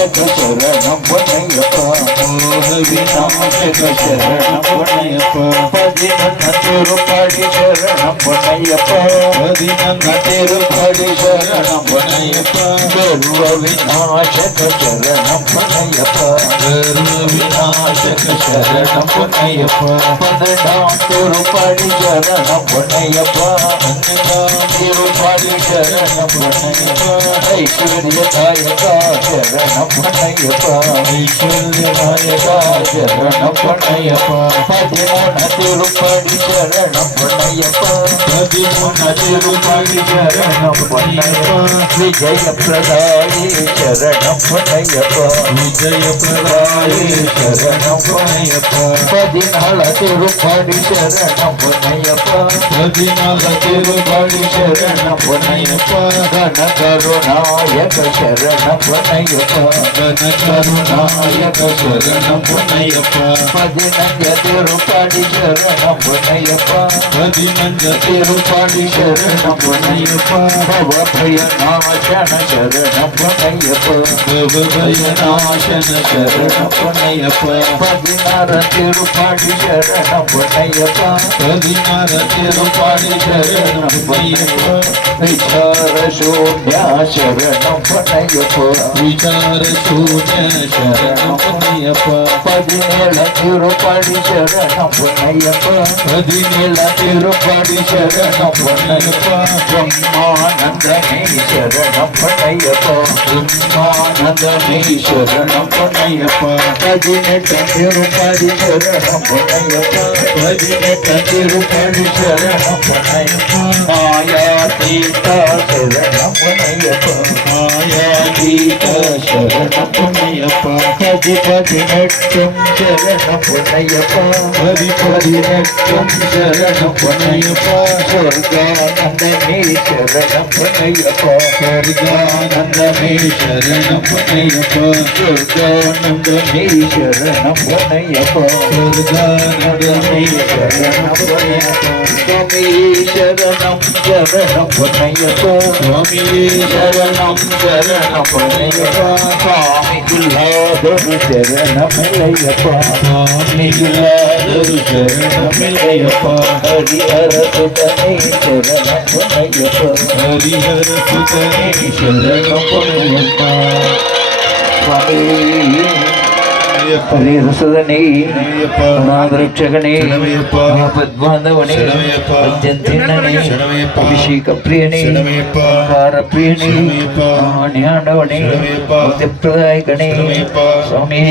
சரணம் பொன்னையப்பா மோக விநாயக சரணம் பொன்னையப்பா பதினொன்னூறுபாடி சரணம் பொன்னையப்பா பதினொன்னூறுபாடி சரணம் பொன்னையப்பா கர்வ விநாயக சரணம் பொன்னையப்பா கர்வ விநாயக சரணம் பொன்னையப்பா பன்னெண்டாம் சரணம் பொன்னையப்பா பன்னெண்டாம் சரணம் பொன்னையப்பா ஐஸ்வர்ய தாயகா சரணம் பொன்னையப்பா ஐஸ்வர்ய நாயகா சரணம் பொன்னையப்பா பதிமூணு சரணம் பொன்னையப்பா பதிமூணு சரணம் பொன்னையப்பா விஜய பிரதாயி சரணம் பொன்னையப்பா விஜய பிரதாயி சரணம் பொன்னையப்பா பதினாலு சரணம் பொன்னையப்பா பதினாலு சரணம் பொன்னையப்பா கன கருணாயக சரணம் பொன்னையப்பா கன கருணாயக சரணம் பொன்னையப்பா பதினஞ்சு சரணம் பொன்னையப்பா பதினஞ்சு சரணம் பொன்னையப்பா பவபய நாசன சரணம் பொன்னையப்பா பவபய நாசன சரணம் பொன்னையப்பா பதினாறு சரணம் பொன்னையப்பா பதினாறு சரணம் பொன்னையப்பா விசார சூன்யா சரணம் பொன்னையப்பா விசார சூன்ய சரணம் பொன்னையப்பா பதினேழு சரணம் பொன்னையப்பா பதினேழு சரணம் பொன்னையப்பா பிரம்மானந்தமே சரணம் பொன்னையப்பா பிரம்மானந்தமே சரணம் பொன்னையப்பா பதினெட்டு சரணம் பொன்னையப்பா பதினெட்டு சரணம் பொன்னையப்பா மாயாதீதா சரணம் பொன்னையப்பா மாயாதீதா சரணம் பொன்னையப்பா பதினெட்டும் சரணம் பொன்னையப்பா பதினெட்டும் சரணம் பொன்னையப்பா சொர்க்கானந்தமே சரணம் பொன்னையப்பா சொர்க்கானந்தமே சரணம் பொன்னையப்பா சொர்க்கானந்தமே சரணம் பொன்னையப்பா சொர்க்கானந்தமே சரணம் பொன்னையப்பா சுவாமி சரணம் சரணம் பொன்னையப்பா சுவாமி சரணம் சரணம் பொன்னையப்பா சுவாமி இல்லாதொரு சரணமில்லையப்பா சுவாமி இல்லாதொரு சரணமில்லையப்பா ஹரிஹர சுதனே சரணம் பொன்னையப்பா ஹரிஹர சுதனே சரணம் பொன்னையப்பா சுவாமி ஹரிஹரசுதனே அநாதரட்சகனே பத்மாந்தவனே அஞ்சந்தின்னே அபிஷேக பிரியனே கார பிரியனே ஞானவனே பிரதாயகனே சுவாமி